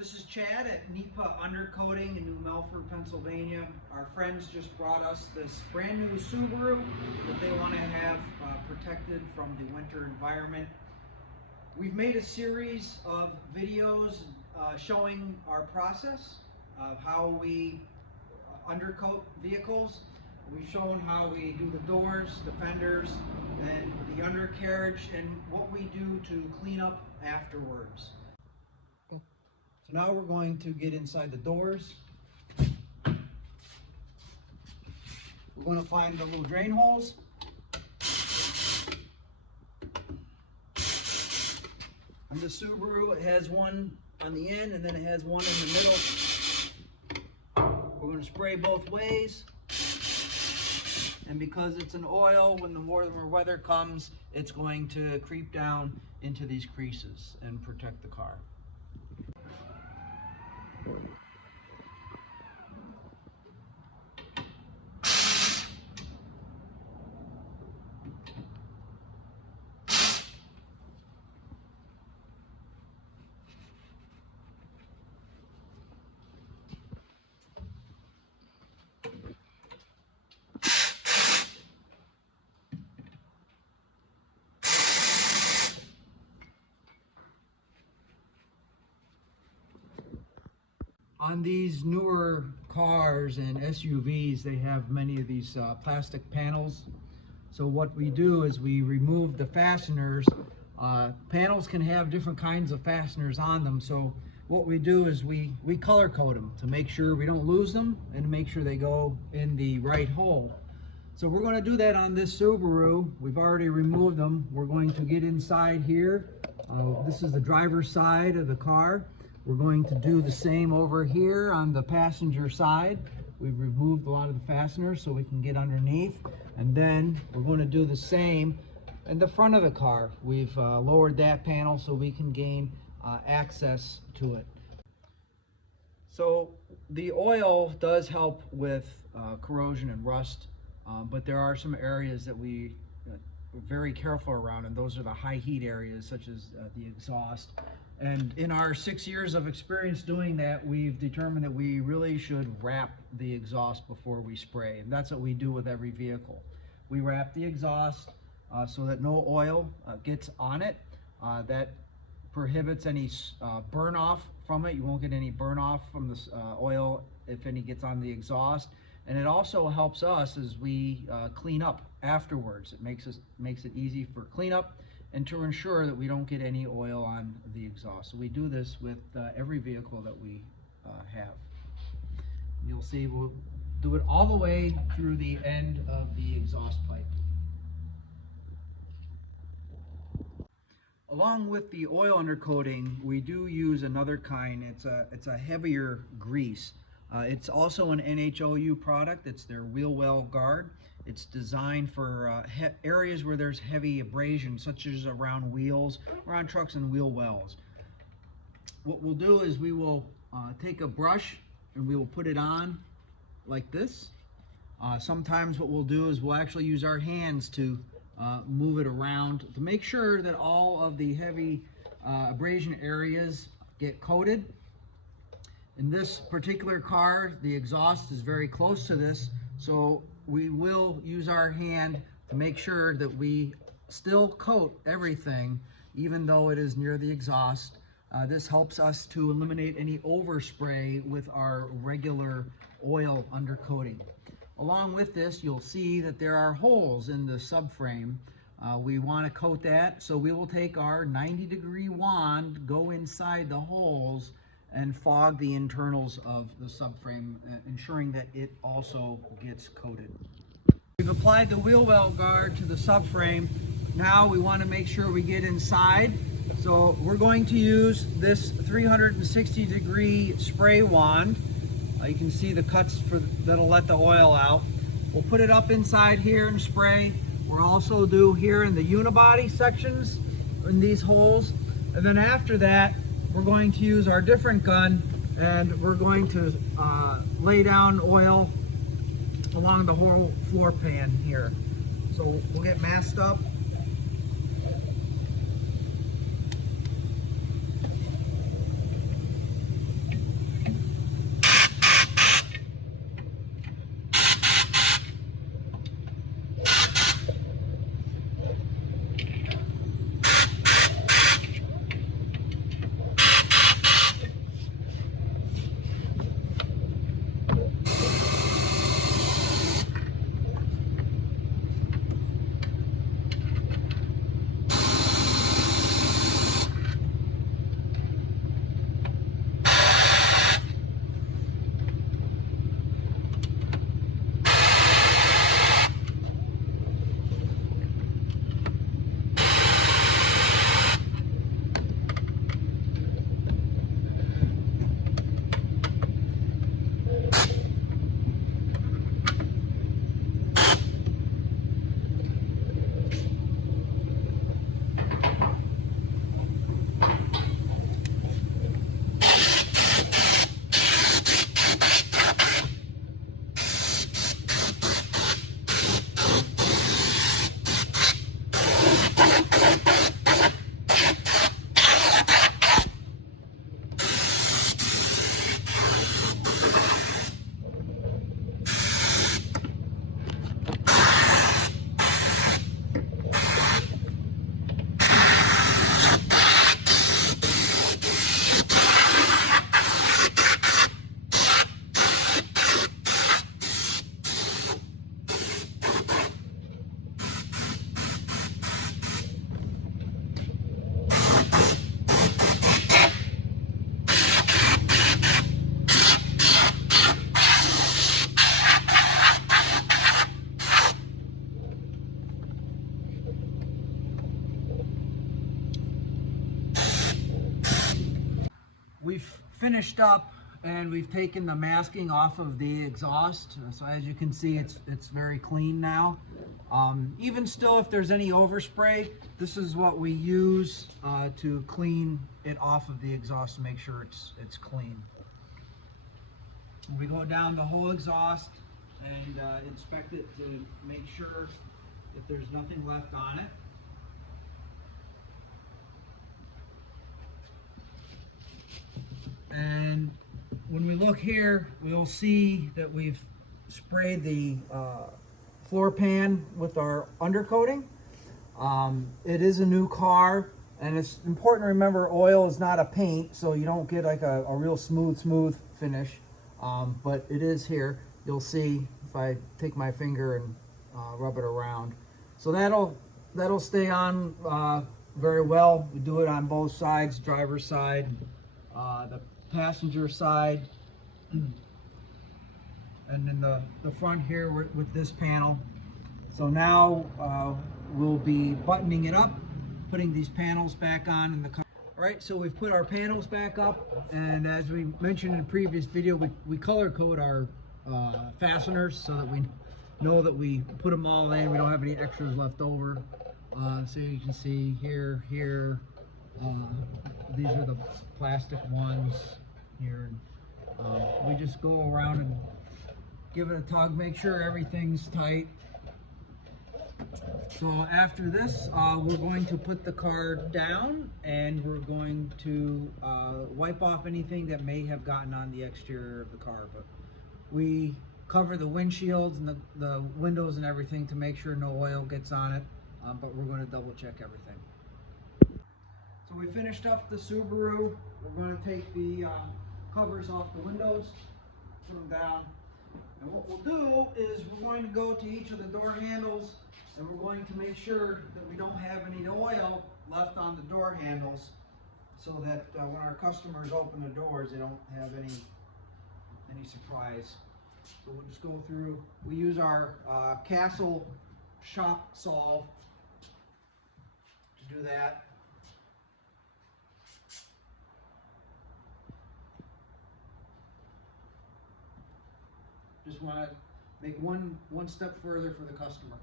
This is Chad at NEPA Undercoating in New Milford, Pennsylvania. Our friends just brought us this brand new Subaru that they want to have protected from the winter environment. We've made a series of videos showing our process of how we undercoat vehicles. We've shown how we do the doors, the fenders, and the undercarriage, and what we do to clean up afterwards. So now we're going to get inside the doors. We're going to find the little drain holes. On the Subaru, it has one on the end and then it has one in the middle. We're going to spray both ways. And because it's an oil, when the warmer weather comes, it's going to creep down into these creases and protect the car. On these newer cars and SUVs, they have many of these plastic panels. So what we do is we remove the fasteners. Panels can have different kinds of fasteners on them. So what we do is we color code them to make sure we don't lose them and to make sure they go in the right hole. So we're going to do that on this Subaru. We've already removed them. We're going to get inside here. This is the driver's side of the car. We're going to do the same over here on the passenger side. We've removed a lot of the fasteners so we can get underneath. And then we're going to do the same in the front of the car. We've lowered that panel so we can gain access to it. So the oil does help with corrosion and rust, but there are some areas that we're very careful around, and those are the high heat areas such as the exhaust. And in our 6 years of experience doing that, we've determined that we really should wrap the exhaust before we spray. And that's what we do with every vehicle. We wrap the exhaust so that no oil gets on it. That prohibits any burn off from it. You won't get any burn off from this oil if any gets on the exhaust. And it also helps us as we clean up afterwards. It makes it easy for cleanup and to ensure that we don't get any oil on the exhaust. So we do this with every vehicle that we have. You'll see we'll do it all the way through the end of the exhaust pipe. Along with the oil undercoating, we do use another kind. It's a heavier grease. It's also an NHOU product. It's their wheel well guard. It's designed for areas where there's heavy abrasion, such as around wheels, around trucks and wheel wells. What we'll do is we will take a brush and we will put it on like this. Sometimes what we'll do is we'll actually use our hands to move it around to make sure that all of the heavy abrasion areas get coated. In this particular car, the exhaust is very close to this, so we will use our hand to make sure that we still coat everything, even though it is near the exhaust. This helps us to eliminate any overspray with our regular oil undercoating. Along with this, you'll see that there are holes in the subframe. We want to coat that, so we will take our 90-degree wand, go inside the holes, and fog the internals of the subframe, ensuring that it also gets coated. We've applied the wheel well guard to the subframe. Now we want to make sure we get inside. So we're going to use this 360-degree spray wand. You can see the cuts that'll let the oil out. We'll put it up inside here and spray. We'll also do here in the unibody sections in these holes. And then after that, we're going to use our different gun and we're going to lay down oil along the whole floor pan here. So we'll get masked up. finished up and we've taken the masking off of the exhaust. So as you can see, it's very clean now. Even still, if there's any overspray, this is what we use to clean it off of the exhaust to make sure it's clean. We go down the whole exhaust and inspect it to make sure that there's nothing left on it. And when we look here, we'll see that we've sprayed the floor pan with our undercoating. It is a new car, and it's important to remember oil is not a paint, so you don't get like a real smooth finish. But it is here. You'll see if I take my finger and rub it around. So that'll stay on very well. We do it on both sides, driver's side, the passenger side, and then the front here with this panel. So now we'll be buttoning it up, putting these panels back on in the car. All right, so we've put our panels back up, and as we mentioned in a previous video, we color code our fasteners so that we know that we put them all in. We don't have any extras left over. So you can see here, these are the plastic ones here. We just go around and give it a tug, make sure everything's tight. So after this, we're going to put the car down and we're going to wipe off anything that may have gotten on the exterior of the car. But we cover the windshields and the windows and everything to make sure no oil gets on it, but we're going to double check everything. So we finished up the Subaru. We're going to take the covers off the windows, put them down. And what we'll do is we're going to go to each of the door handles and we're going to make sure that we don't have any oil left on the door handles, so that when our customers open the doors, they don't have any surprise. So we'll just go through. We use our Castle Shop Solve to do that. Just want to make one step further for the customer.